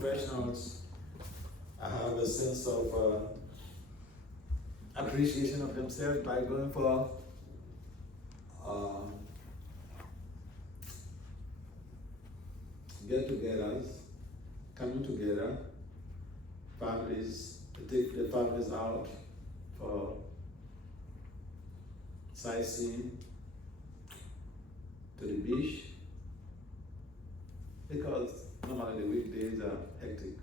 professionals have a sense of appreciation of themselves by going for get-togethers, coming together, families, they take the families out for sightseeing, to the beach, because normally the weekdays are hectic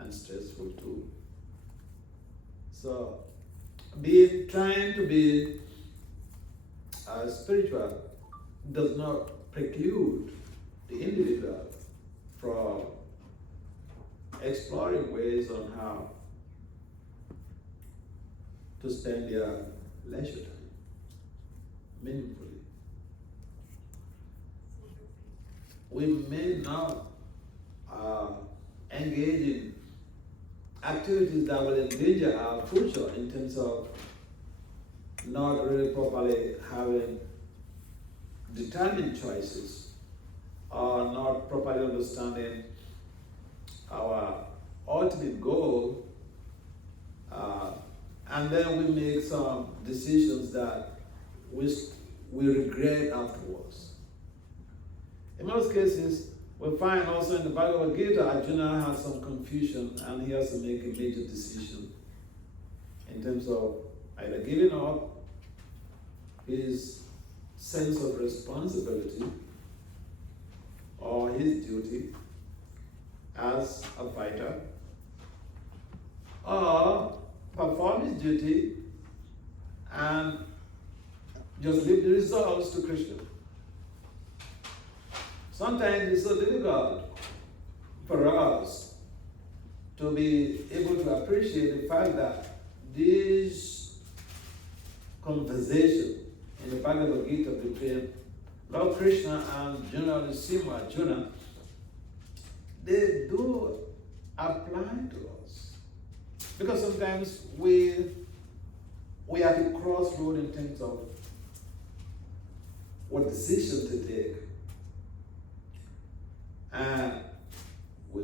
and stressful too. So, trying to be spiritual does not preclude the individual from exploring ways on how to spend their leisure time meaningfully. We may not engage in activities that will endanger our future in terms of not really properly having determined choices or not properly understanding our ultimate goal, and then we make some decisions that we regret afterwards. In most cases, we find also in the Bhagwat Gita, Arjuna has some confusion and he has to make a major decision in terms of either giving up his sense of responsibility or his duty as a fighter, or perform his duty and just leave the results to Krishna. Sometimes it's so difficult for us to be able to appreciate the fact that this conversation in the Bhagavad Gita between Lord Krishna and General Sima Arjuna, they do apply to us. Because sometimes we are at a crossroad in terms of what decision to take. And we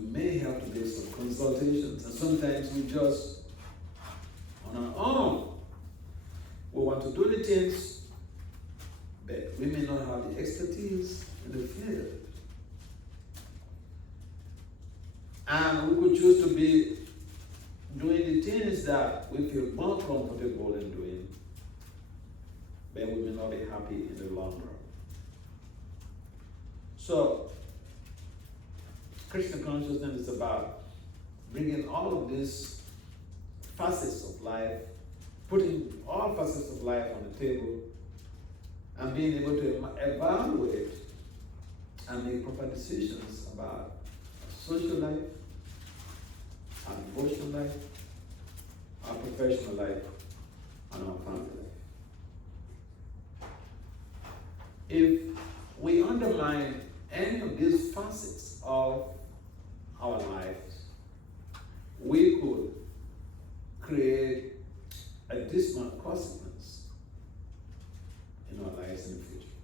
may have to make some consultations, and sometimes we just, on our own, we want to do the things, but we may not have the expertise in the field. And we could choose to be doing the things that we feel more comfortable in doing, but we may not be happy in the long run. So, Krishna consciousness is about bringing all of these facets of life, putting all facets of life on the table, and being able to evaluate and make proper decisions about our social life, our devotional life, our professional life, and our family life. If we undermine any of these facets of our lives, we could create a dismal consequence in our lives in the future.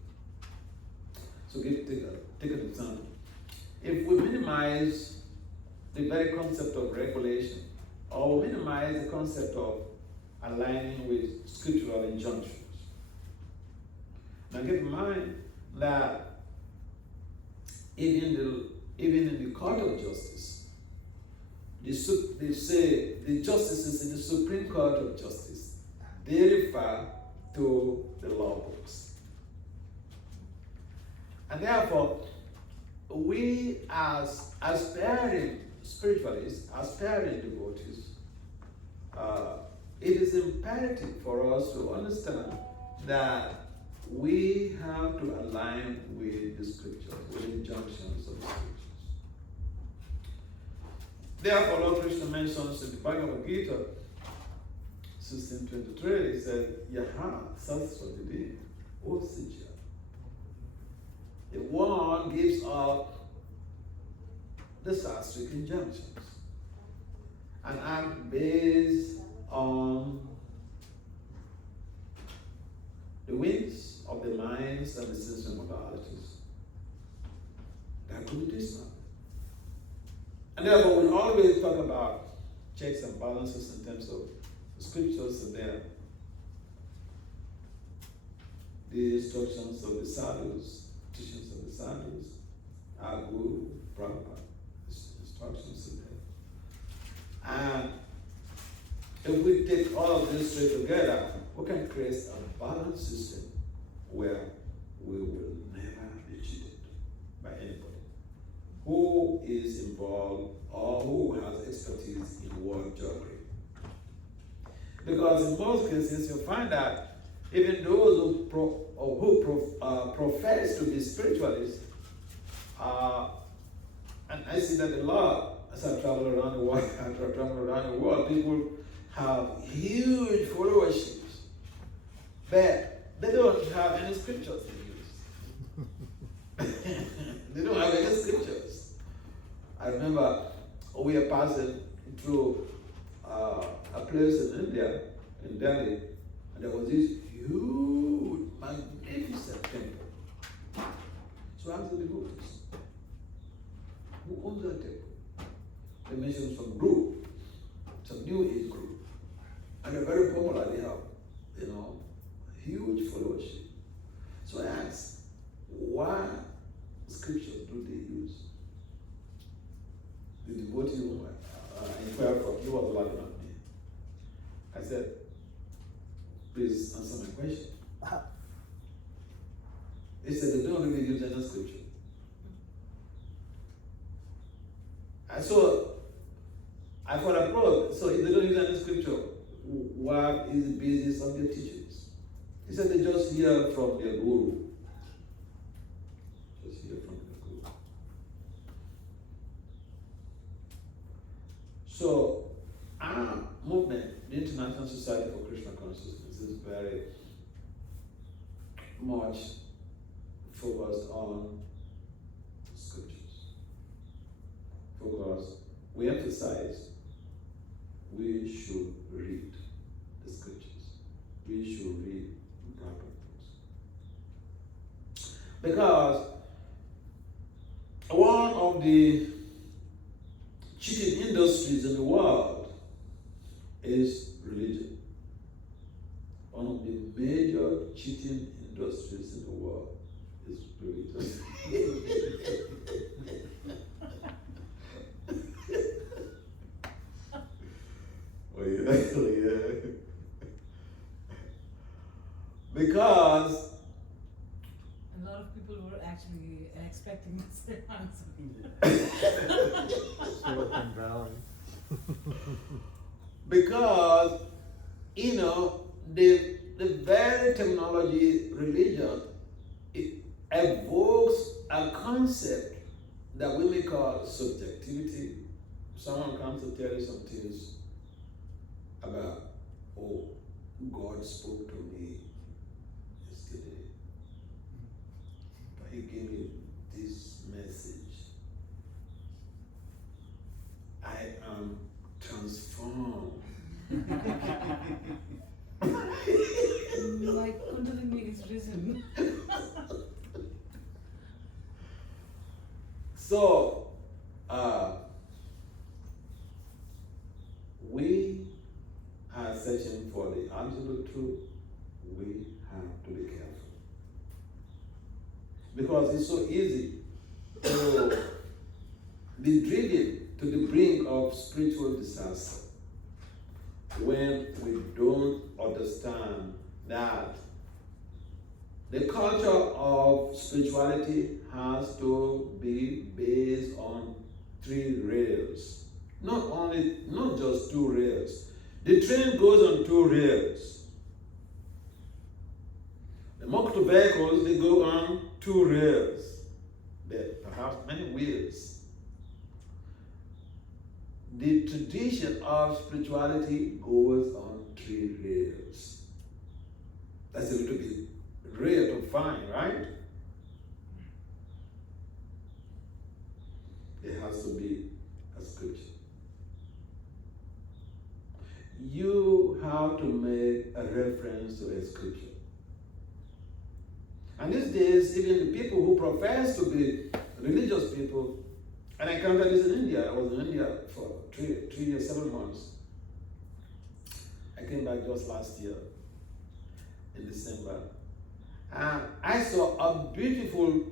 So take an example. If we minimize the very concept of regulation, or minimize the concept of aligning with scriptural injunctions, now keep in mind that even in the court of justice, they say the justices in the Supreme Court of Justice, they refer to the law books. And therefore, we as aspiring spiritualists, aspiring devotees, it is imperative for us to understand that we have to align with the scriptures, with the injunctions of the scriptures. Therefore, Lord Krishna mentions in the Bhagavad Gita 16:23, he said, Yaha Saraswati O Sija. The one gives up the sastric injunctions and act based on the winds of the minds and the sensual modalities. That could be dismal. And therefore, we always talk about checks and balances in terms of the scriptures and their the instructions of the sadhus, teachings of the sadhus, our Guru, Prabhupada, instructions in there. And if we take all of this straight together, we can create a balanced system where we will never be cheated by anybody who is involved or who has expertise in world geography. Because in most cases, you'll find that even those who profess to be spiritualists, and I see that a lot as I travel around the world, people have huge followerships, but they don't have any scriptures to use. They don't have any scriptures. I remember we were passing through a place in India, in Delhi, and there was this huge, magnificent temple. So I asked the devotees, who owns that temple? They mentioned some group, some new age group, and they're very popular. They have, huge followership. So I asked, what scriptures do they use? The devotee whom I inquired from, he was laughing at me. I said, please answer my question. He said they don't really use any scripture. And so I thought abroad, so if they don't use any scripture, what is the basis of their teachings? He said they just hear from their guru. Just hear from their guru. So our movement, the International Society for Krishna Consciousness, is very much focused on scriptures. Because we emphasize we should read the scriptures. We should read Bhagwat books. Because one of the cheating industries in the world is religion. One of the major cheating industries in the world is religion. Oh yeah. Because a lot of people were actually expecting this answer. Silicon Valley. Because the very terminology religion, it evokes a concept that we may call subjectivity. Someone comes to tell you some things about, oh, God spoke to me yesterday, but he gave me this message. I am transformed. Like Kundalini is risen. So, we are searching for the absolute truth. We have to be careful. Because it's so easy to be driven to the brink of spiritual disaster when we don't understand that the culture of spirituality has to be based on 3 rails. Not just 2 rails. The train goes on 2 rails. The motor vehicles, they go on 2 rails. There perhaps many wheels. The tradition of spirituality goes on 3 rails. That's a little bit rare to find, right? There has to be a scripture. You have to make a reference to a scripture. And these days, even the people who profess to be religious people, And I encountered this in India. I was in India for 3 years, 7 months. I came back just last year in December. And I saw a beautiful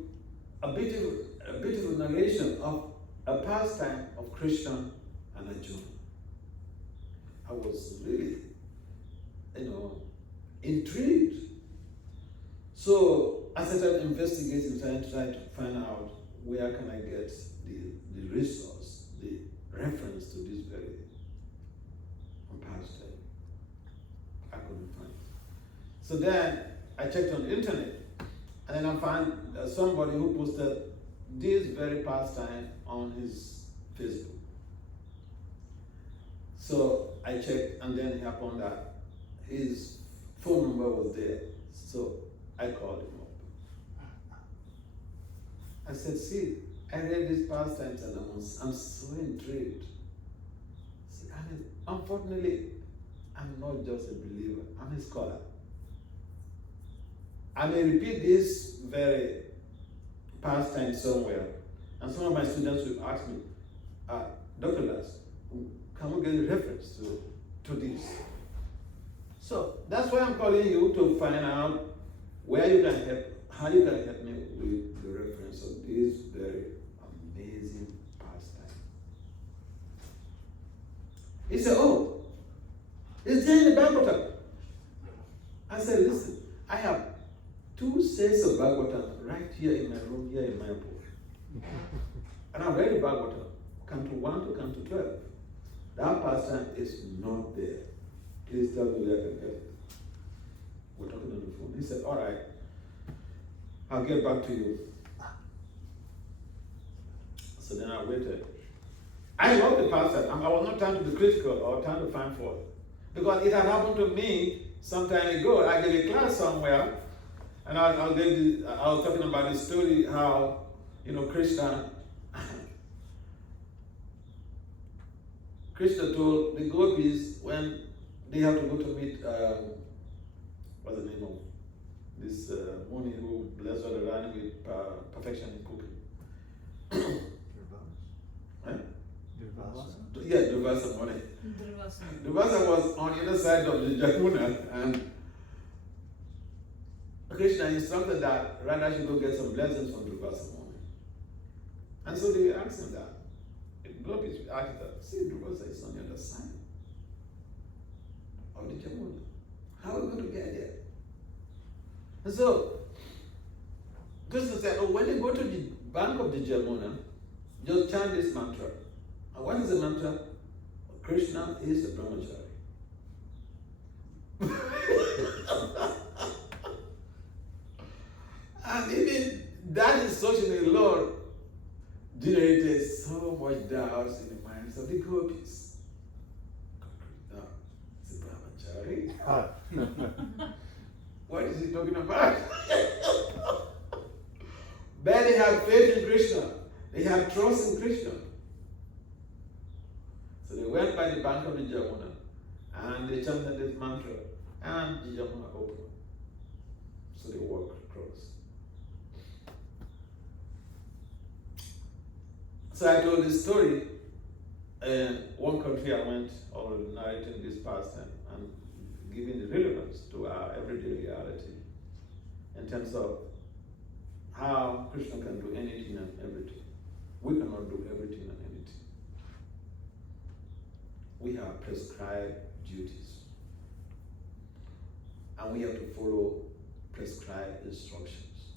narration of a pastime of Krishna and Arjuna. I was really, intrigued. So I started investigating, trying to find out where can I get the resource, the reference to this very pastime. I couldn't find it. So then I checked on the internet, and then I found somebody who posted this very pastime on his Facebook. So I checked, and then it happened that his phone number was there. So I called him up. I said, see, I read these pastimes and I'm so intrigued. See, unfortunately, I'm not just a believer, I'm a scholar. I may repeat this very pastime somewhere, and some of my students will ask me, Dr. Das, can we get a reference to this? So that's why I'm calling you to find out where you can help, how you can help me with the reference of this very amazing pastime. He said, oh, it's there in the Bhagwat. I said, listen, I have 2 sets of Bhagwat right here in my room, here in my book. And I read the Bhagwat, Canto 1 to Canto 12. That pastime is not there. Please tell me where I can help. We're talking on the phone. He said, all right, I'll get back to you. So then I waited. I love the pastime. I was not trying to be critical or trying to find fault. Because it had happened to me some time ago. I gave a class somewhere, and I was talking about the story how, Krishna told the gopis when they have to go to meet, what's the name of this Muni who blessed Radharani with perfection in cooking. Huh? Yeah, Durvasa Muni. Durvasa was on the other side of the Jamuna, and Krishna instructed that Radha should go get some blessings from Durvasa Muni. And so they asked him that. The gopis asked him, see, Durvasa is on the other side of the Jamuna. How are we going to get there? And so, Krishna said, oh, when you go to the bank of the Jamuna, just chant this mantra. And what is the mantra? Krishna is the brahmachari. And even that instruction alone generated so much doubts in the minds of the gopis. Krishna is the brahmachari. What is he talking about? But they had faith in Krishna. They had trust in Krishna. So they went by the bank of the Jamuna and they chanted this mantra, and the Jamuna opened. So they walked across. So I told this story in one country I went, or narrating this pastime and giving the relevance to our everyday reality in terms of how Krishna can do anything and everything. We cannot do everything and anything. We have prescribed duties. And we have to follow prescribed instructions.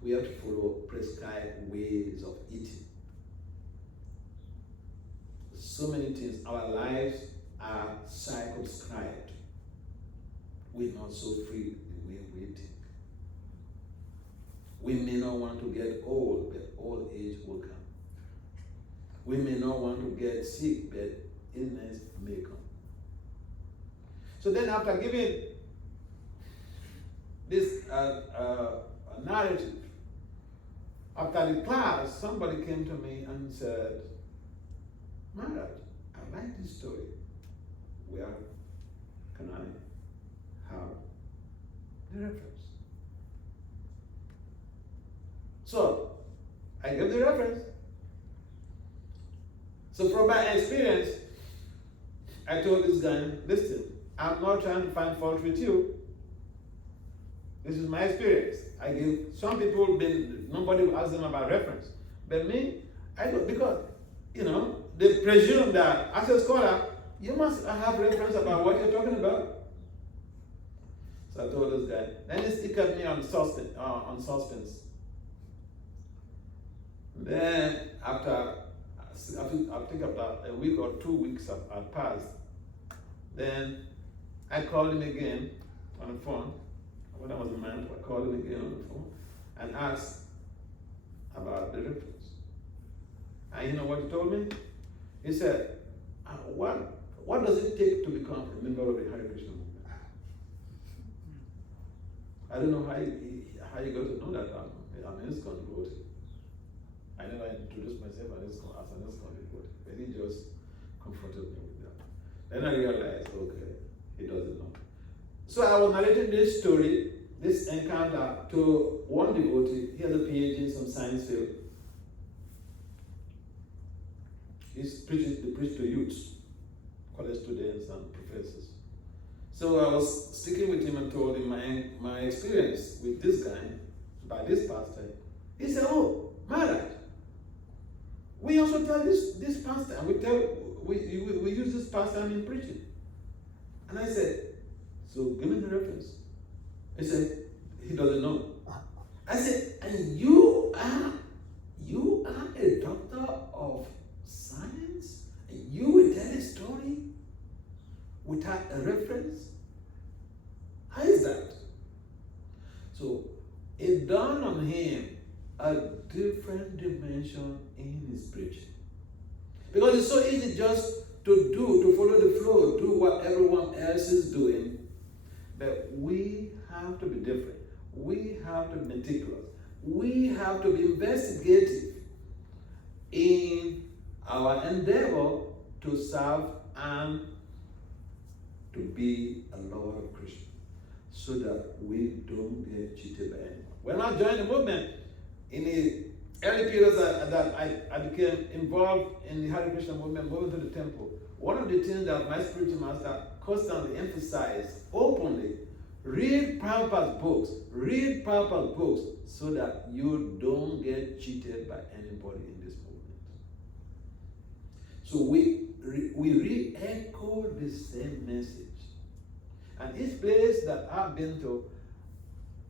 We have to follow prescribed ways of eating. So many things. Our lives are circumscribed. We're not so free the way we think. We may not want to get old, but old age will come. We may not want to get sick, but illness may come. So then after giving this narrative, after the class, somebody came to me and said, Maharaj, I like this story. Where can I have the reference? So I gave the reference. So from my experience, I told this guy, listen, I'm not trying to find fault with you. This is my experience. I give some people nobody will ask them about reference. But me, I don't, because they presume that as a scholar, you must have reference about what you're talking about. So I told this guy. Then he kept me on suspense. Then after I think about a week or 2 weeks had passed. Then I called him again on the phone. When I was in mind, I called him again on the phone and asked about the reference. And you know what he told me? He said, what does it take to become a member of the Hare Krishna movement? I don't know how you got to know that I'm an ISKCON devotee. I never introduced myself as an ISKCON devotee, but he just confronted me with that. Then I realized, okay, he doesn't know. So I was narrating this story, this encounter, to one devotee. He has a PhD in some science field. He preached to youths, college students and professors. So I was speaking with him and told him my experience with this guy, by this pastor. He said, oh, Maharaj, we also tell this pastor, and we use this pastor in preaching. And I said, so give me the reference. He said, he doesn't know. I said, and you are a doctor of science, and you will tell a story without a reference? How is that? So it dawned on him a different dimension in his preaching. Because it's so easy just to follow the flow, do what everyone else is doing. But we have to be different. We have to be meticulous. We have to be investigative in our endeavor to serve and to be a lover of Krishna, so that we don't get cheated by anyone. When I joined the movement, in the early periods that I became involved in the Hare Krishna movement, moving to the temple, one of the things that my spiritual master constantly emphasized openly, read Prabhupada's books, so that you don't get cheated by anybody in this movement. So we re-echo the same message. And each place that I've been to,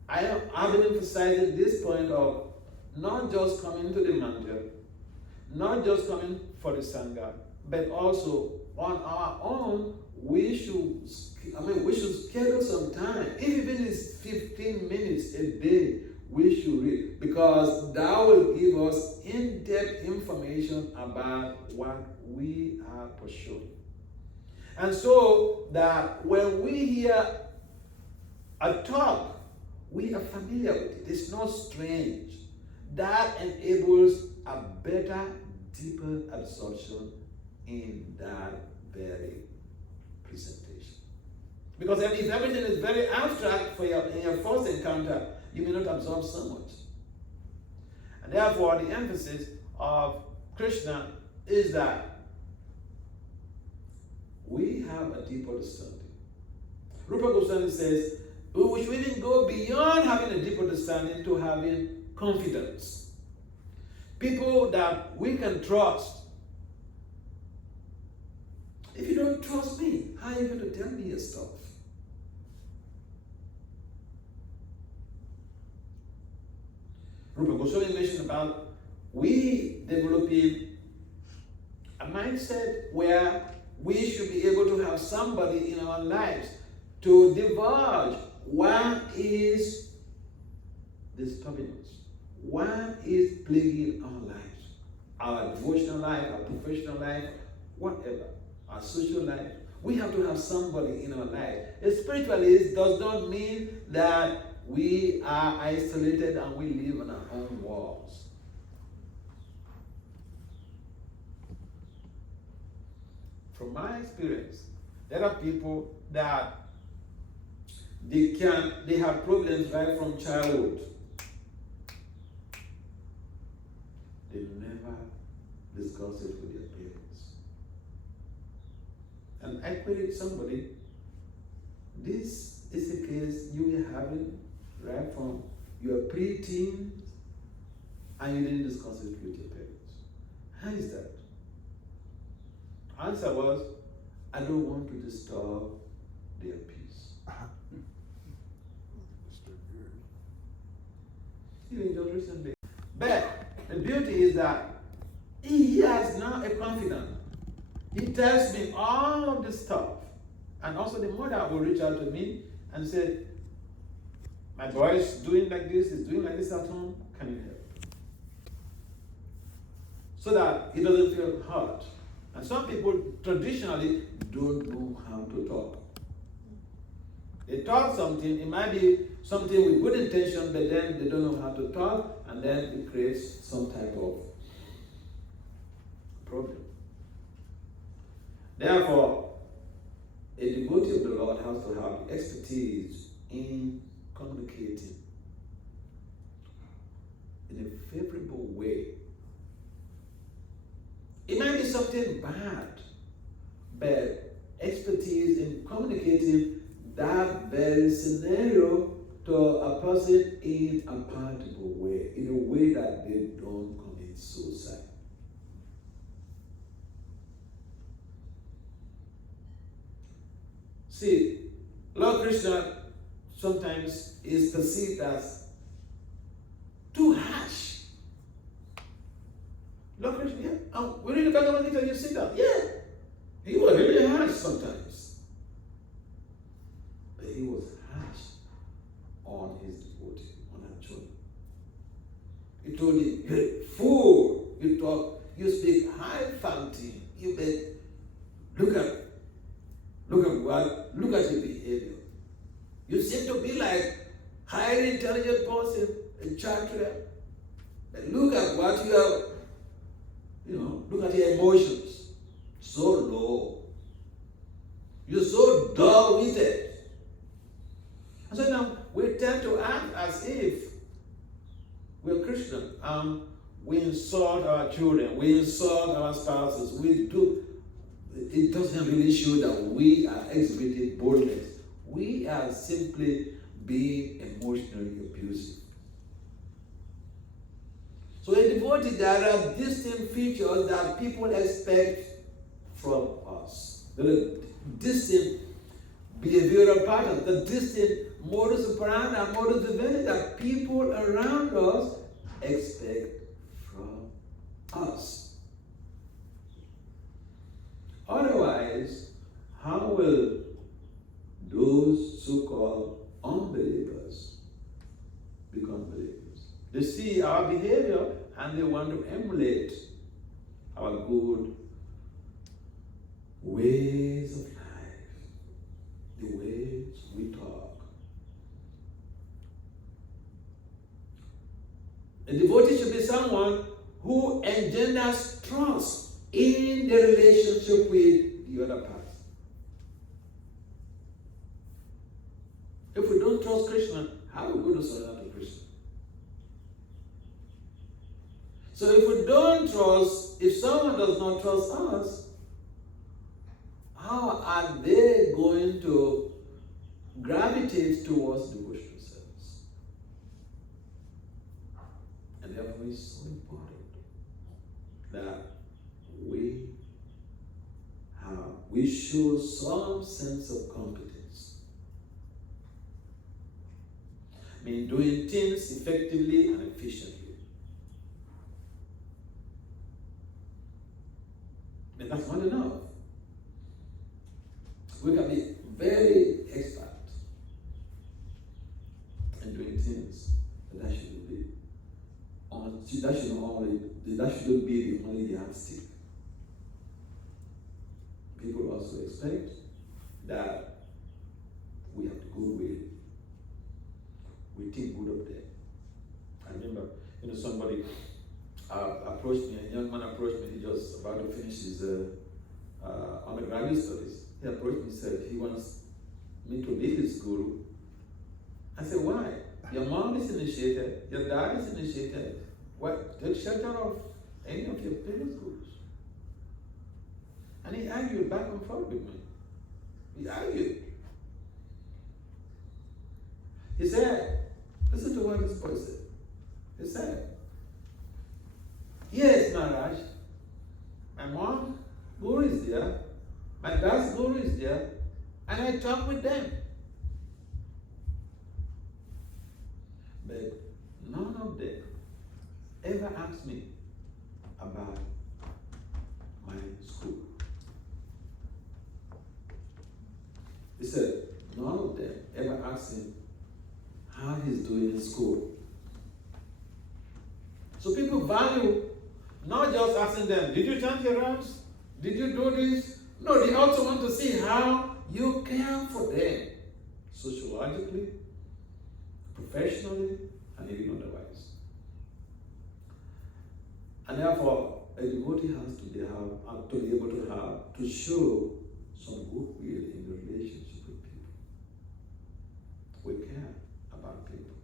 I've been emphasizing this point of not just coming to the mandir, not just coming for the Sangha, but also on our own, we should schedule some time. If even it's 15 minutes a day, we should read, because that will give us in-depth information about what we are pursuing. And so that when we hear a talk, we are familiar with it. It's not strange. That enables a better, deeper absorption in that very presentation. Because if everything is very abstract in your first encounter, you may not absorb so much. And therefore, the emphasis of Krishna is that we have a deep understanding. Rupa Goswami says, we should even go beyond having a deep understanding to having confidence. People that we can trust. If you don't trust me, how are you going to tell me your stuff? Rupa Goswami mentioned about we developing a mindset where we should be able to have somebody in our lives to divulge what is disturbing us, what is plaguing our lives, our devotional life, our professional life, whatever, our social life. We have to have somebody in our life. Spiritually, it does not mean that we are isolated and we live in our own walls. From my experience, there are people that they have problems right from childhood. They never discuss it with their parents. And I queried somebody, this is a case you were having right from your pre-teen and you didn't discuss it with your parents. How is that? Answer was, I don't want to disturb their peace. Even just recently. But the beauty is that he has now a confidant. He tells me all of this stuff. And also the mother will reach out to me and say, my boy is doing like this, he's doing like this at home, can you help? So that he doesn't feel hurt. And some people traditionally don't know how to talk. They talk something, it might be something with good intention, but then they don't know how to talk, and then it creates some type of problem. Therefore, a devotee of the Lord has to have expertise in communicating in a favorable way. It might be something bad, but expertise in communicating that very scenario to a person in a palatable way, in a way that they don't commit suicide. See, Lord Krishna sometimes is perceived as too harsh. Lord Krishna, yeah, we read the Bhagavad Gita, you see that? Yeah, he was really harsh sometimes. But he was harsh on his devotee, on Arjuna. He told him, you're a fool, you talk, you speak high fountain, you bet, look at your behavior. You seem to be like highly intelligent person, a Kshatriya. But look at what you have, look at your emotions. So low. You're so dull-witted. And so now we tend to act as if we're Christian. We insult our children, we insult our spouses, we do. It doesn't really show that we are exhibiting boldness. We are simply being emotionally abusive. So a devotee, there are distinct features that people expect from us. There are distinct behavioral patterns, the distinct modus operandi, modus vivendi that people around us expect from us. Otherwise, how will those so-called unbelievers become believers? They see our behavior and they want to emulate our good ways of life, the ways we talk. A devotee should be someone who engenders trust in the relationship with the other party. If we don't trust Krishna, how are we going to surrender to Krishna? So if we don't trust, if someone does not trust us, how are they going to gravitate towards devotional service? And therefore it's so important that we show some sense of competence. I mean, doing things effectively and efficiently. But that's not enough. We can be very expert in doing things, but that shouldn't be the only yardstick. People also expect that we have to go with, we think good of them. I remember, somebody approached me, a young man approached me, he just about to finish his undergraduate studies. He approached me and said he wants me to be his guru. I said, why? Your mom is initiated, your dad is initiated. What? Take shelter of any of your parents' gurus. And he argued back and forth with me. He argued. He said, listen to what this boy said. He said, yes, Maharaj, my mom guru is there, my dad's guru is there, and I talk with them. But none of them ever asked me about my school. He said, none of them ever asked him how he's doing in school. So people value not just asking them, did you chant your rounds? Did you do this? No, they also want to see how you care for them, sociologically, professionally, and even otherwise. And therefore, a devotee has to be able to show some goodwill in the relationship with people. We care about people.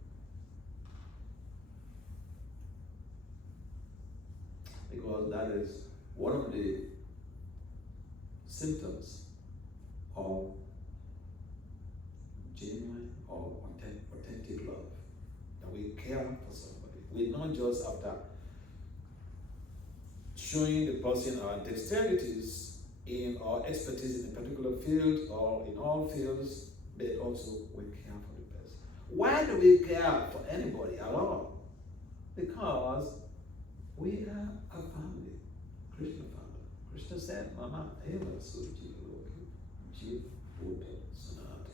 Because that is one of the symptoms of genuine or authentic love. That we care for somebody. We're not just after showing the person our dexterities in our expertise in a particular field or in all fields, but also we care for the person. Why do we care for anybody at all? Because we are a family, Krishna family. Krishna said, Mama, Eva Suji Loki, Jeev Buddha Sanat.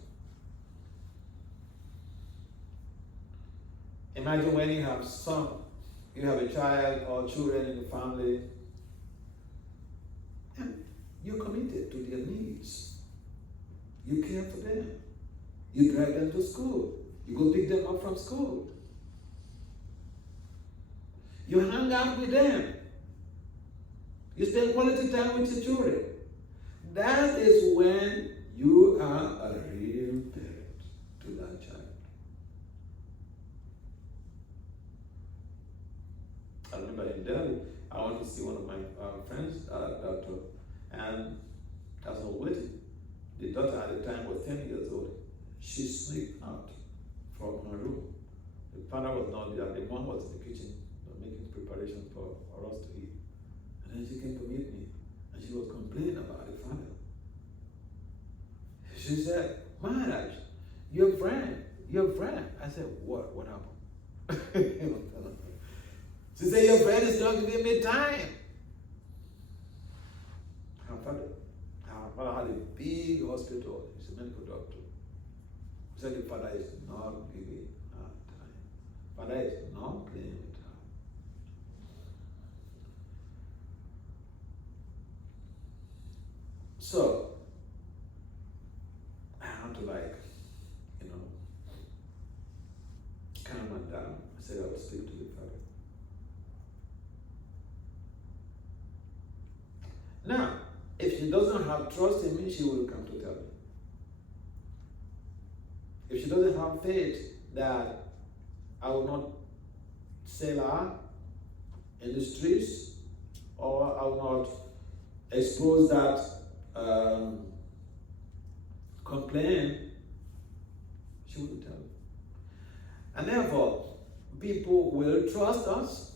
Imagine when you have a child or children in the family, and you're committed to their needs. You care for them. You drive them to school. You go pick them up from school. You hang out with them. You spend quality time with your children. That is when you are a real parent to that child. I remember in Delhi, I went to see one of my friends, doctor, and I was waiting. The daughter at the time was 10 years old. She sneaked out from her room. The father was not there. The mom was in the kitchen making preparation for us to eat. And then she came to meet me, and she was complaining about the father. She said, Maharaj, your friend. I said, what? What happened? She said, your friend is not giving me time. Her father had a big hospital. He's a medical doctor. He said the father is not giving her time. Father is not playing with her. So, I had to calm her down. I said I would speak to the father. Now, if she doesn't have trust in me, she will come to tell me. If she doesn't have faith that I will not sell her in the streets, or I will not expose that complaint, she will tell me. And therefore, people will trust us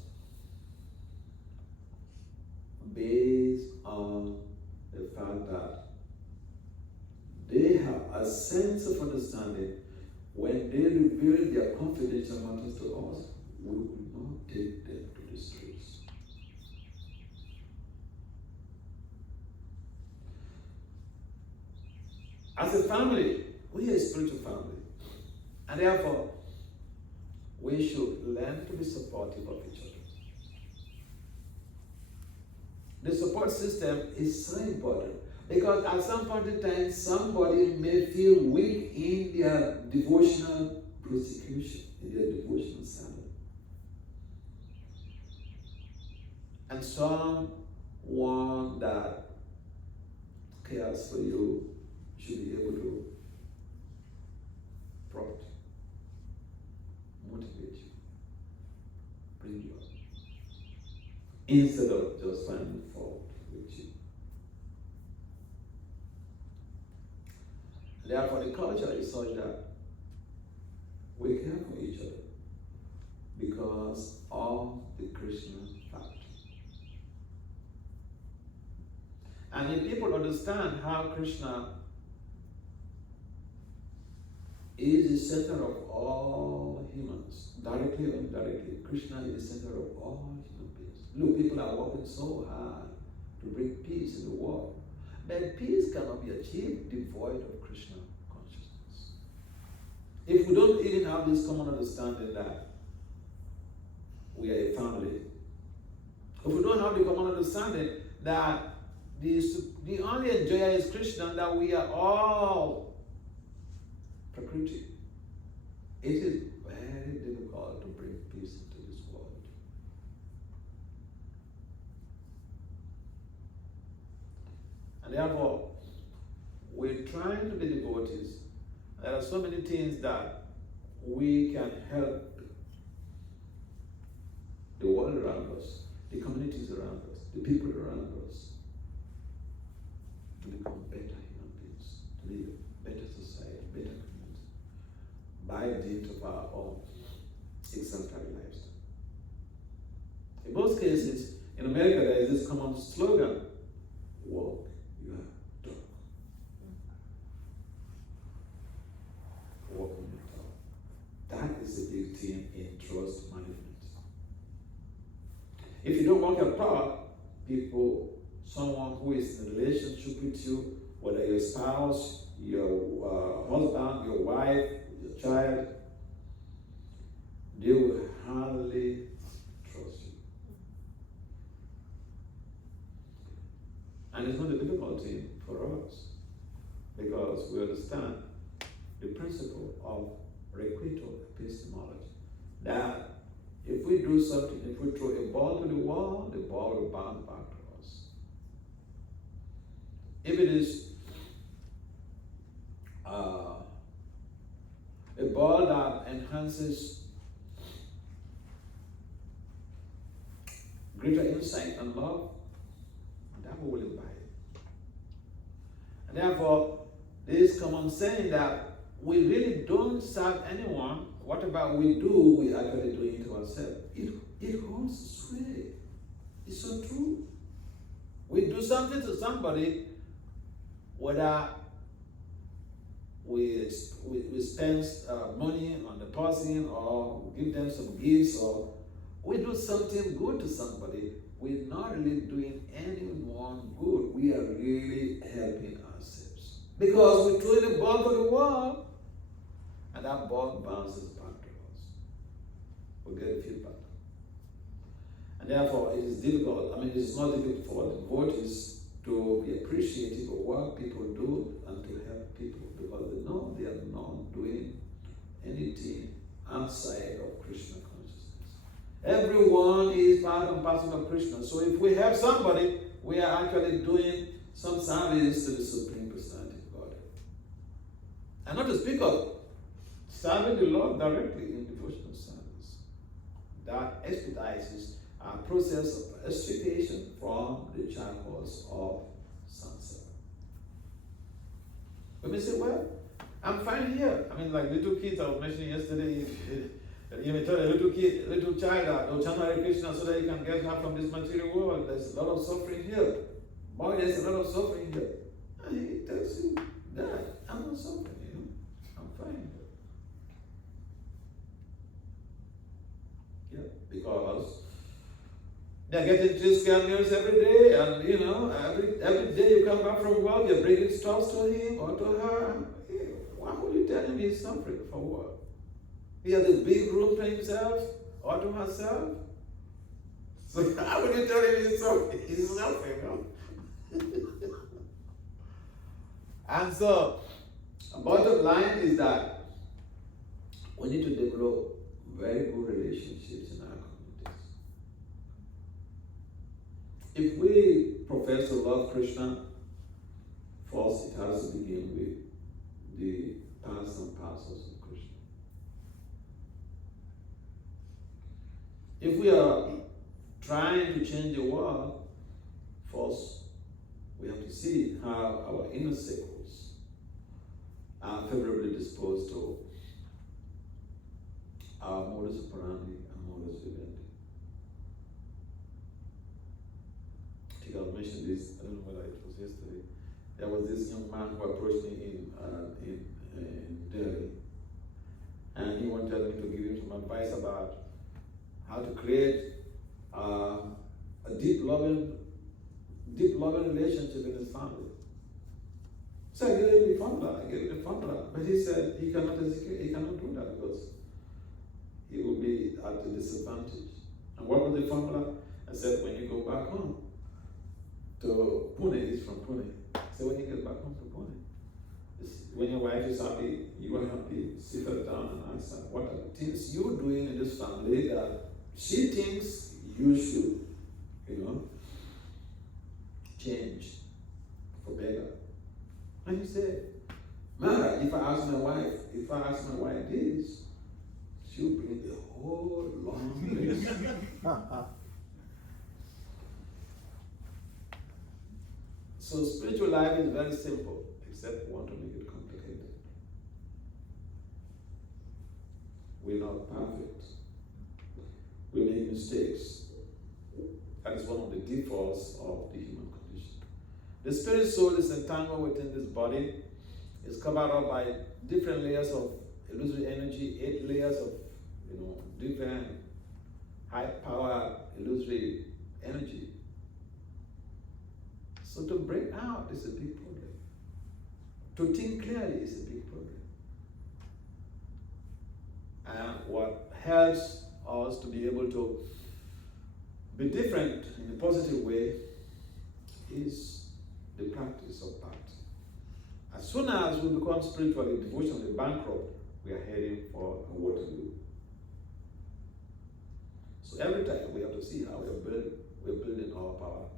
based on the fact that they have a sense of understanding. When they reveal their confidential matters to us, we will not take them to the streets. As a family, we are a spiritual family. And therefore, we should learn to be supportive of each other. The support system is so important because at some point in time, somebody may feel weak in their devotional prosecution, in their devotional service. And someone that cares for you should be able to prompt, motivate you, bring you up, instead of just finding fault with you. Therefore, the culture is such that we care for each other because of the Krishna factor. And if people understand how Krishna is the center of all humans, directly or indirectly, Krishna is the center of all human beings. Look, people are working so hard to bring peace in the world. But peace cannot be achieved devoid of Krishna consciousness. If we don't even have this common understanding that we are a family, if we don't have the common understanding that the only enjoyer is Krishna, that we are all Prakriti, it is very difficult to bring peace into this world. And therefore, we're trying to be devotees. There are so many things that we can help the world around us, the communities around us, the people around us, to become better human beings, to live a better society, better community, by dint of our own exemplary lifestyle. In most cases, in America, there is this common slogan, walk your talk. Walk on your talk. That is a big theme in trust management. If you don't walk your talk, someone who is in a relationship with you, whether your spouse, your husband, your wife, your child, they will hardly trust you. And it's not a difficult thing for us because we understand the principle of requito epistemology, that if we do something, if we throw a ball to the wall will bounce back to us. If it is a ball that enhances greater insight and love, that we will imbibe it. And therefore, this common saying that we really don't serve anyone, whatever we do, we actually do it to ourselves. It holds sway. It's so true. We do something to somebody, whether we spend money on the person or give them some gifts, or we do something good to somebody, we're not really doing anyone good. We are really helping ourselves. Because we throw the ball to the wall, and that ball bounces back to us. We get feedback. And therefore, it is difficult. It is not difficult for devotees to be appreciative of what people do and to help people, because they know they are not doing anything outside of Krishna consciousness. Everyone is part and parcel of Krishna. So if we help somebody, we are actually doing some service to the Supreme Personality of Godhead. And not to speak of serving the Lord directly in devotional service. That expedites our process of extrication from the shackles of samsara. When we say, well, I'm fine here. Like little kids I was mentioning yesterday, you may tell a little child that, oh, chant Hare Krishna so that you can get help from this material world. There's a lot of suffering here. Boy, there's a lot of suffering here. And he tells you that I'm not suffering, I'm fine here. Yeah, because they're getting 3 square meals every day, and every day you come back from work, you're bringing stuff to him or to her. Why would you tell him he's suffering for what? He has a big room to himself or to herself. So how would you tell him he's suffering? He's suffering, And so, bottom line is that we need to develop very good relationships in our communities. If we profess to love Krishna, first it has to begin with the parts and parcels of Krishna. If we are trying to change the world, first we have to see how our inner circles are favorably disposed to our modus operandi and modus vivendi. I think I mentioned this, I don't know whether it was yesterday. There was this young man who approached me in Delhi, and he wanted me to give him some advice about how to create a deep loving relationship in his family. So I gave him the formula, but he said he cannot do that because he will be at a disadvantage. And what was the formula? I said, when you go back home to Pune, he's from Pune. So when you get back home to Pune, when your wife is happy, you are happy, sit her down and ask her, what are the things you're doing in this family that she thinks you should, change for better. And he said, Maharaj, if I ask my wife this, she'll bring the whole long list. So spiritual life is very simple, except we want to make it complicated. We're not perfect. We make mistakes. That is one of the defaults of the human condition. The spirit soul is entangled within this body. It's covered up by different layers of illusory energy, 8 layers of different high power illusory energy. So to break out is a big problem. To think clearly is a big problem. And what helps us to be able to be different in a positive way is the practice of Bhakti. As soon as we become spiritually, devotionally bankrupt, we are heading for a Waterloo. So every time we have to see how we're building our power,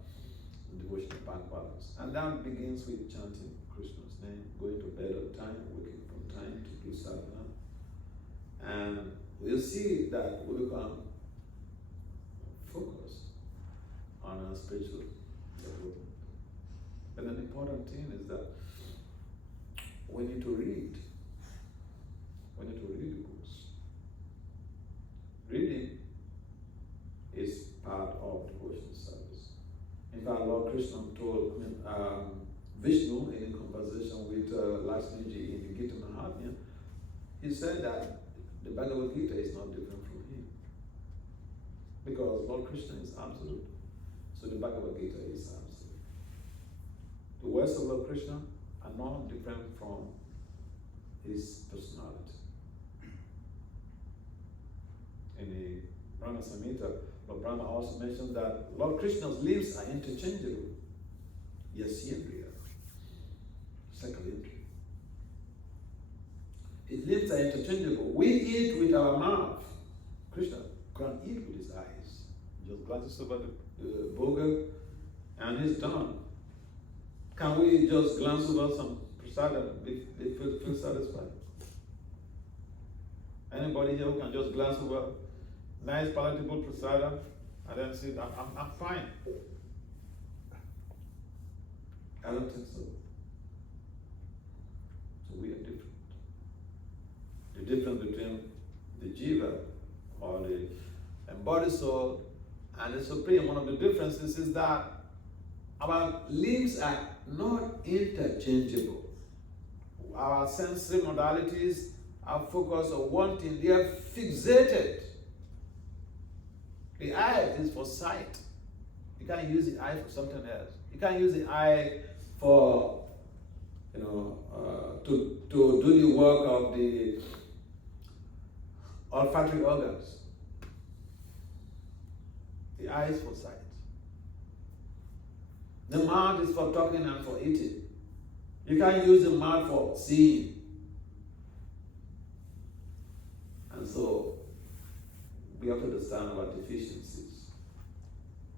devotional bank balance. And that begins with chanting Krishna's name, going to bed on time, waking from time to do sadhana. And we'll see that we become focused on our spiritual development. But an important thing is that we need to read. We need to read the books. Reading is part of devotional service. In fact, Lord Krishna told Vishnu in conversation with Lakshmiji in the Gita Mahatmya, he said that the Bhagavad Gita is not different from him. Because Lord Krishna is absolute. So the Bhagavad Gita is absolute. The words of Lord Krishna are not different from his personality. In the Brahma Samhita, Lord Brahma also mentions that Lord Krishna's limbs are interchangeable. Yasyendriya. Second entry. His limbs are interchangeable. We eat with our mouth. Krishna can't eat with his eyes. He just glances over the burger and he's done. Can we just glance over some prasadam and feel satisfied? Anybody here who can just glance over nice palatable prasadam and then say, I'm fine? I don't think so. So we are different. The difference between the jiva or the embodied soul and the supreme, one of the differences is that our limbs are not interchangeable. Our sensory modalities are focused on one thing, they are fixated. The eye is for sight. You can't use the eye for something else. You can't use the eye for, to do the work of the olfactory organs. The eye is for sight. The mouth is for talking and for eating. You can't use the mouth for seeing. And so, we have to understand our deficiencies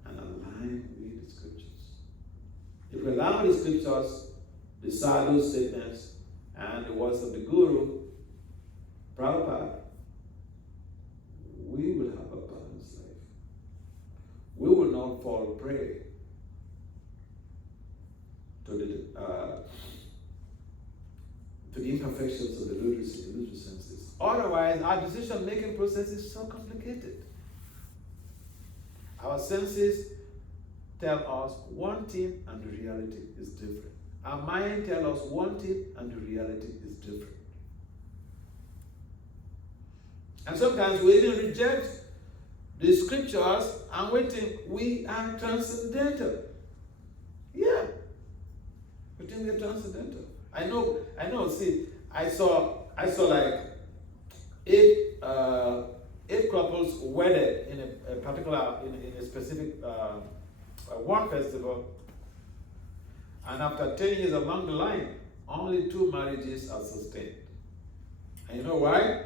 and align with the scriptures. If we align with the scriptures, the sadhu statements, and the words of the Guru, Prabhupada, we will have a balanced life. We will not fall prey to the to the imperfections of the illusory senses. Otherwise, our decision-making process is so complicated. Our senses tell us one thing and the reality is different. Our mind tells us one thing and the reality is different. And sometimes we even reject the scriptures and we think we are transcendental. Yeah. We think we're transcendental. I know, see, I saw like eight couples wedded in a particular, in a specific one festival. And after 10 years along the line, only 2 marriages are sustained. And you know why?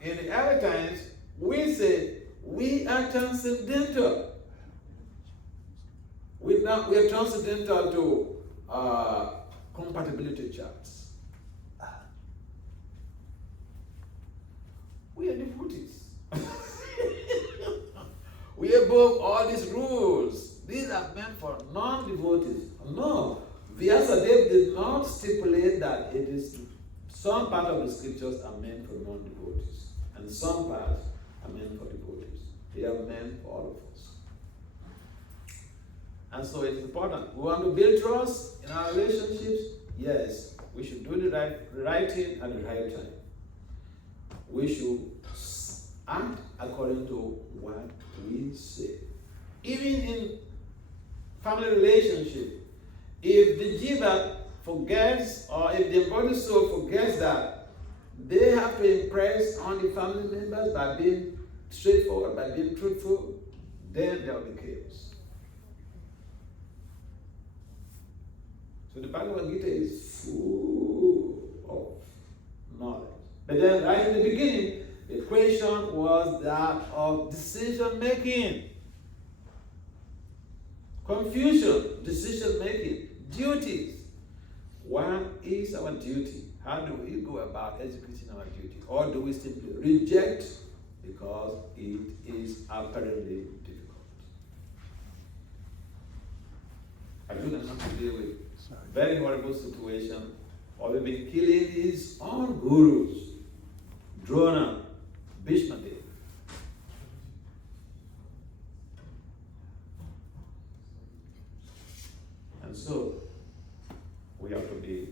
In the early times, we say we are transcendental. We are transcendental to compatibility charts. We are devotees. We are above all these rules. These are meant for non-devotees. No, Vasudeva did not stipulate that it is. Some part of the scriptures are meant for non-devotees, and some parts are meant for devotees. They are meant for all of us. And so it's important. We want to build trust in our relationships. Yes, we should do the right thing at the right time. We should act according to what we say. Even in family relationship, if the jiva forgets, or if the embodied soul forgets that they have to impress on the family members by being straightforward, by being truthful, then there will be chaos. So the Bhagavad Gita is full of knowledge. But then right in the beginning, the question was that of decision making. Confusion, decision making, duties. What is our duty? How do we go about executing our duty? Or do we simply reject because it is apparently difficult? Arjuna has to deal with a very horrible situation of even killing his own gurus, Drona, Bhishma Dev. And so, we have to be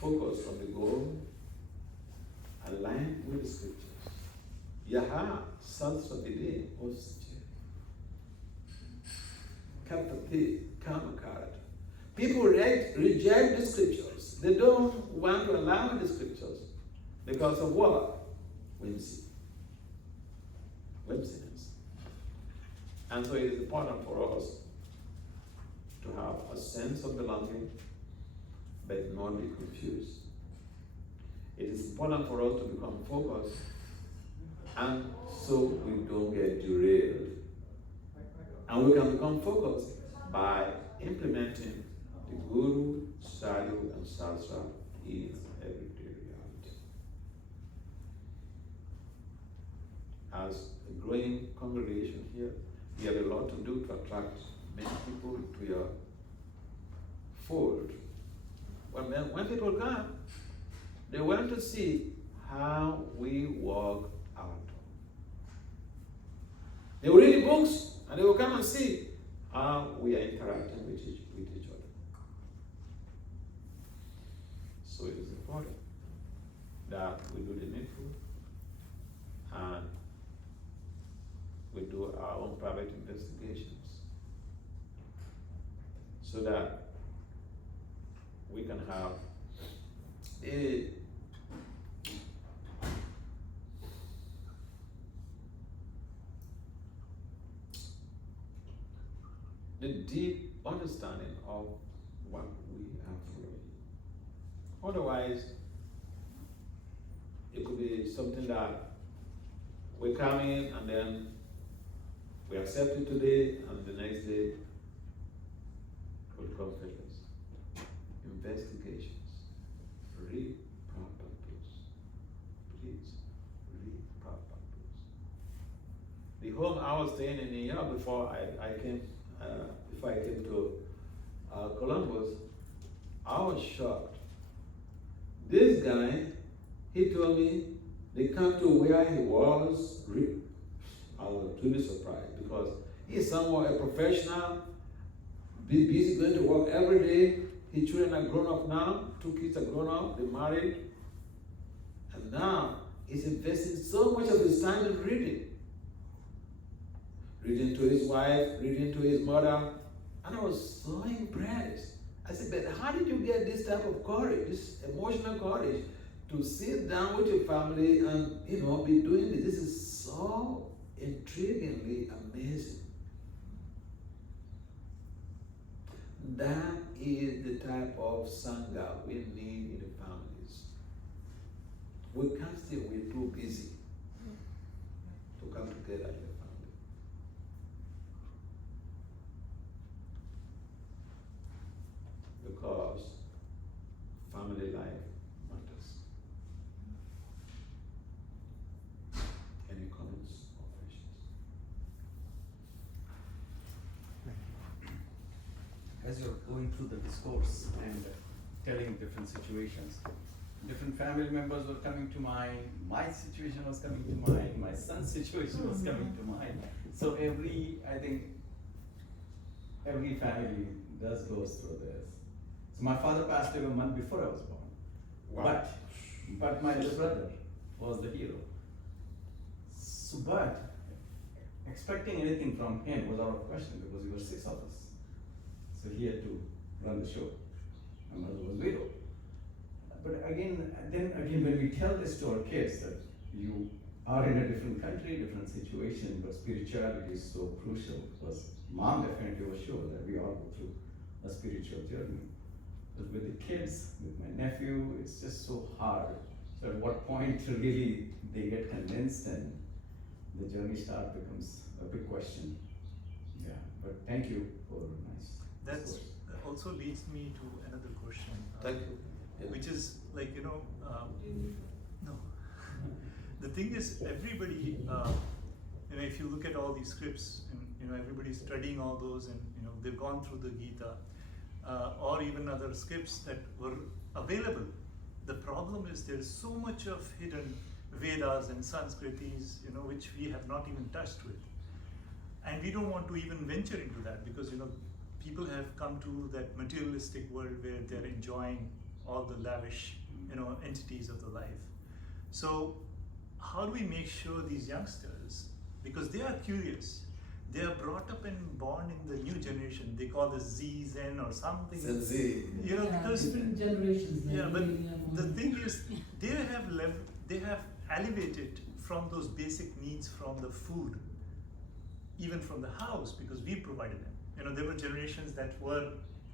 focused on the goal, aligned with the scriptures. Yaha Sansavide Osche. Kapati Kamakarat. People reject the scriptures. They don't want to allow the scriptures because of what? Whimsy. Whimsiness. And so it is important for us to have a sense of belonging, but not be confused. It is important for us to become focused, and so we don't get derailed. And we can become focused by implementing the Guru, Sadhu, and Sastra in everyday reality. As a growing congregation here, we have a lot to do to attract many people to your fold. When people come, they want to see how we walk our talk. They will read the books and they will come and see how we are interacting with each other. So it is important that we do the needful and we do our own private investigations so that we can have the deep understanding of what we are following. Otherwise, it could be something that we come in and then we accept it today and the next day will become faithless. Investigations. Read proper books. Please, read proper books. The home I was staying in New York before I came to Columbus, I was shocked. This guy, he told me they come to where he was. I was really surprised because he's somewhat a professional, be busy going to work every day. His children are grown up now. 2 kids are grown up. They're married. And now he's investing so much of his time in reading. Reading to his wife, reading to his mother. And I was so impressed. I said, but how did you get this type of courage, this emotional courage, to sit down with your family and, be doing this? This is so intriguingly amazing. That is the type of sangha we need in the families. We can't stay, we're too busy to come together as a family. Because family life matters. Any comments or questions? As you're going through the discourse and telling different situations, different family members were coming to mind, my situation was coming to mind, my son's situation was coming to mind. So I think every family does goes through this. So my father passed away a month before I was born. Wow. But my little brother was the hero. So, but expecting anything from him was out of question because we were 6 of us. So he had to run the show. My mother was widow. But then again, when we tell this to our kids that you are in a different country, different situation, but spirituality is so crucial because mom definitely was sure that we all go through a spiritual journey. But with the kids, with my nephew, it's just so hard. So at what point really they get convinced and the journey becomes a big question. Yeah, but thank you for nice. That discourse. also leads me to another question. Thank you. Yeah. Which is like, no. The thing is, everybody, if you look at all these scripts, and everybody's studying all those, and they've gone through the Gita, or even other scripts that were available. The problem is there's so much of hidden Vedas and Sanskrits, which we have not even touched with, and we don't want to even venture into that because people have come to that materialistic world where they're enjoying all the lavish, entities of the life. So how do we make sure these youngsters, because they are curious, they are brought up and born in the new generation, they call this Z, Zen or something. Z. Because different generations. yeah, but the thing is, they have elevated from those basic needs from the food, even from the house, because we provided them. There were generations that were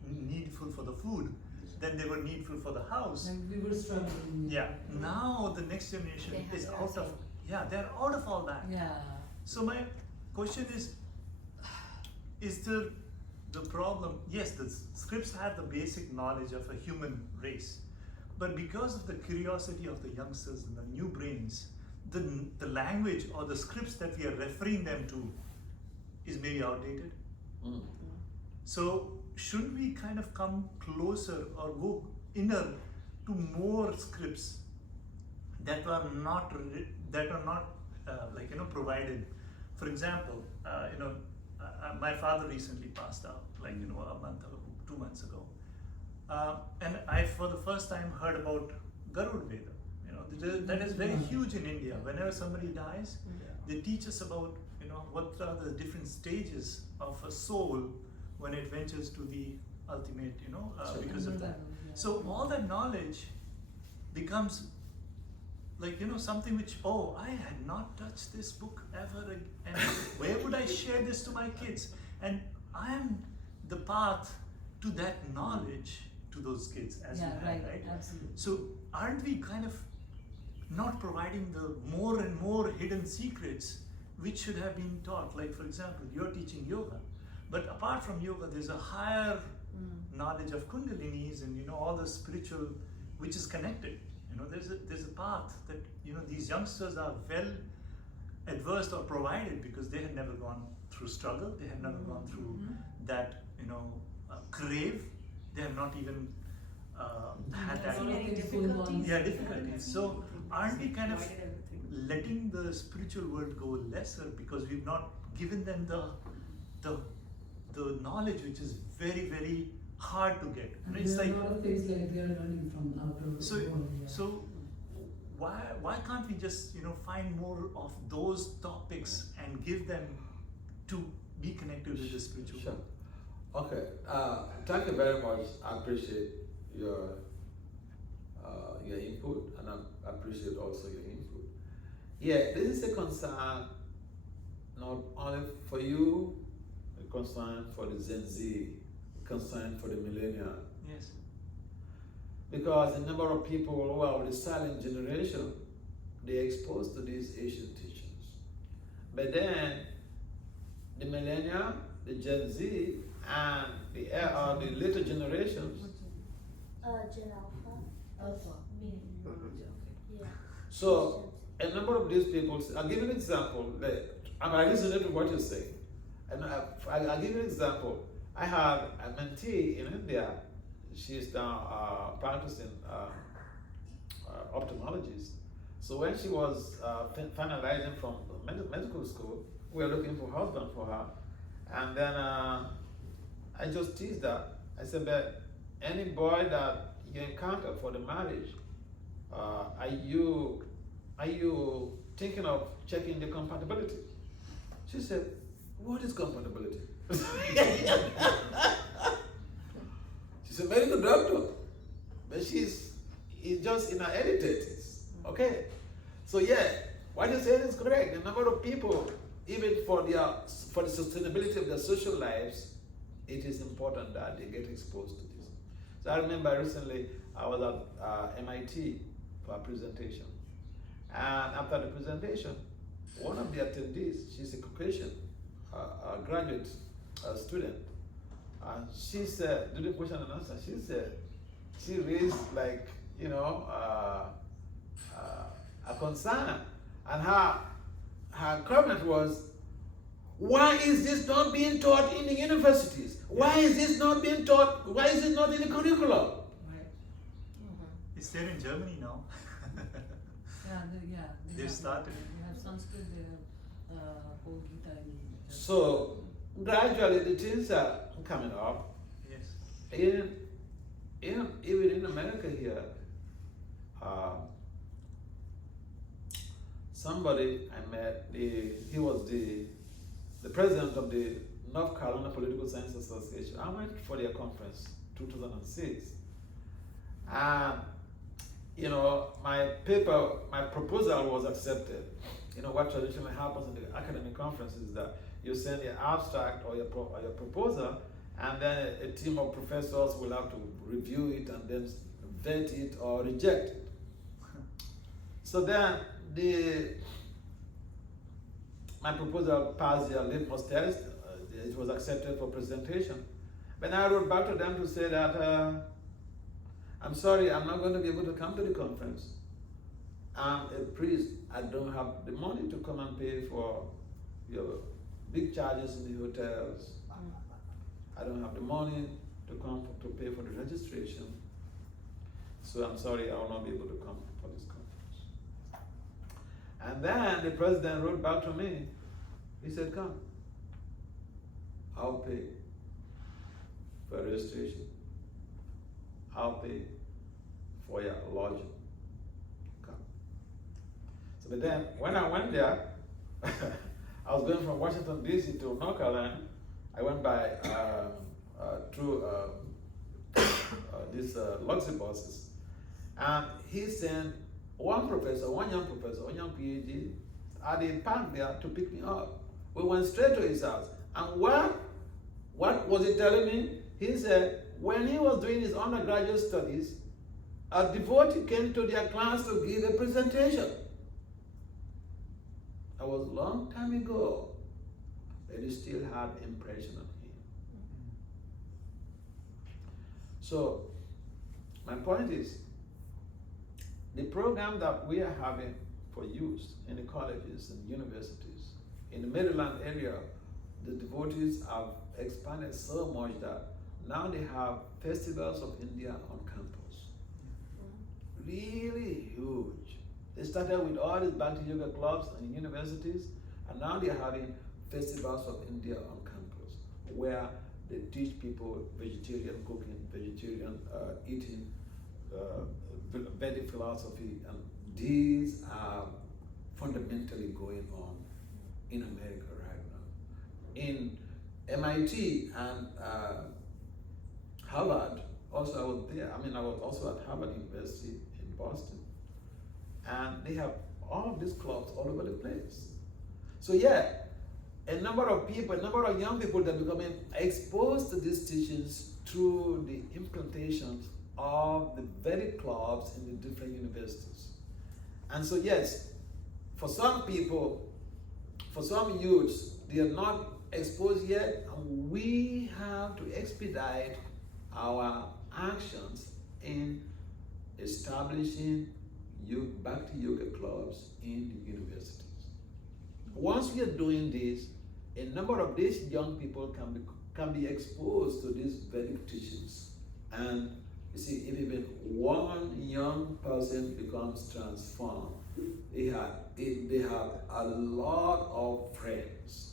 needful for the food, then they were needful for the house. And we were struggling. Yeah. Now the next generation is out of. Yeah, they're out of all that. Yeah. So my question is the problem? Yes, the scripts have the basic knowledge of a human race, but because of the curiosity of the youngsters and the new brains, the language or the scripts that we are referring them to is maybe outdated. Mm. So should we kind of come closer or go inner to more scripts that are not provided? For example, my father recently passed out, a month ago, 2 months ago, and I for the first time heard about Garud Veda. That is very huge in India. Whenever somebody dies, they teach us about what are the different stages of a soul when it ventures to the ultimate, because of that. So all that knowledge becomes something which, I had not touched this book ever, and where would I share this to my kids? And I am the path to that knowledge to those kids, as you had, right? Absolutely. So aren't we kind of not providing the more and more hidden secrets which should have been taught? Like, for example, you're teaching yoga, but apart from yoga, there's a higher knowledge of kundalinis and all the spiritual, which is connected. There's a path that these youngsters are well adversed or provided because they had never gone through struggle, they had never gone through that crave, they have not even had that. So many difficulties. Yeah, difficulties. So aren't we kind of letting the spiritual world go lesser because we've not given them the knowledge which is very, very hard to get. And It's there like, are a lot of things like they are learning from the outer world. Yeah. so why can't we just find more of those topics and give them to be connected with the spiritual Sure. world? Okay. Thank you very much. I appreciate your input, and I appreciate also your input. Yeah, this is a concern not only for you, a concern for the Gen Z, a concern for the millennial. Yes. Because the number of people who are of the silent generation, they're exposed to these Asian teachings. But then, the millennial, the Gen Z, and the later generations. Gen Alpha. Alpha. Me. Yeah. So, a number of these people, I'll give you an example. I listen to what you say. And I'll give you an example. I had a mentee in India. She's now practicing ophthalmologist. So when she was finalizing from medical school, we were looking for a husband for her. And then I just teased her. I said, but any boy that you encounter for the marriage, are you thinking of checking the compatibility? She said, what is compatibility? She's a medical doctor, but she's just in her early 30s. Okay? So yeah, what you're saying is correct. The number of people, even for the sustainability of their social lives, it is important that they get exposed to this. So I remember recently I was at MIT for a presentation. And after the presentation, one of the attendees, she's a Caucasian, a graduate student, and she said, during question and answer, she raised like, a concern. And her comment was, why is this not being taught in the universities? Why is this not being taught? Why is it not in the curriculum? Right. It's there in Germany now. They've started. They have Sanskrit, they have whole Gita in Germany. So gradually the things are coming up. Yes. Even in America here, somebody I met, he was the president of the North Carolina Political Science Association. I went for their conference 2006, and my proposal was accepted. What traditionally happens in the academic conference is that you send your abstract or your proposal, and then a team of professors will have to review it and then vet it or reject it. So then my proposal passed their litmus test. It was accepted for presentation. But I wrote back to them to say that I'm sorry, I'm not going to be able to come to the conference. I'm a priest. I don't have the money to come and pay for your big charges in the hotels. I don't have the money to come to pay for the registration. So I'm sorry, I will not be able to come for this conference. And then the president wrote back to me. He said, come, I'll pay for registration. I'll pay for your lodging. Come. So but then when I went there, I was going from Washington D.C. to North Carolina. I went by through these luxury buses, and he sent one young professor, one young PhD, at the park there to pick me up. We went straight to his house, and what was he telling me? He said when he was doing his undergraduate studies, a devotee came to their class to give a presentation. That was a long time ago, but it still had impression on him. So, my point is, the program that we are having for youth in the colleges and universities, in the Maryland area, the devotees have expanded so much that now they have festivals of India on campus. really huge. They started with all these Bhakti Yoga clubs and universities, and now they're having festivals of India on campus where they teach people vegetarian cooking, vegetarian eating, Vedic philosophy, and these are fundamentally going on in America right now. In MIT and Harvard, also I was there. I mean, I was also at Harvard University in Boston, and they have all of these clubs all over the place. So yeah, a number of people, a number of young people that are becoming exposed to these teachings through the implantations of the very clubs in the different universities. And so yes, for some people, for some youths, they are not exposed yet, and we have to expedite our actions in establishing Bhakti Yoga clubs in the universities. Once we are doing this, a number of these young people can be exposed to these Vedic teachings. And you see, if even one young person becomes transformed, they have a lot of friends.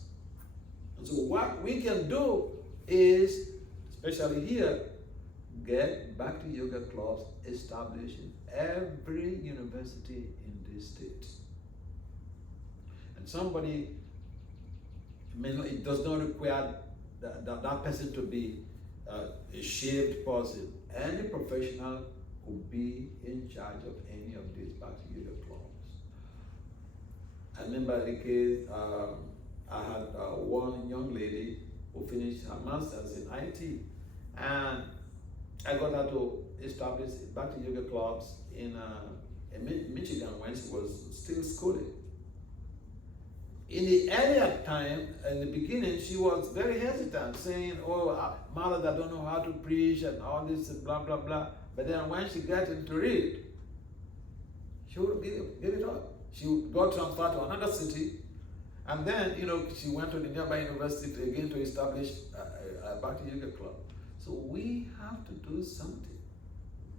And so what we can do is, especially here, get Bhakti Yoga clubs established in every university in this state. And somebody, it does not require that person to be a shaved person. Any professional could be in charge of any of these Bhakti Yoga clubs. I remember the case, I had one young lady who finished her master's in IT, and I got her to establish Bhakti Yoga clubs in Michigan when she was still schooling. In the earlier time, in the beginning, she was very hesitant, saying, oh, Maharaj, I don't know how to preach and all this blah, blah, blah. But then when she got into it, she would give it up. She got transferred to another city, and then, she went to the nearby university again to establish a Bhakti Yoga club. So we have to do something.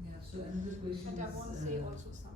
Yeah, so another question And I is, want to say also something.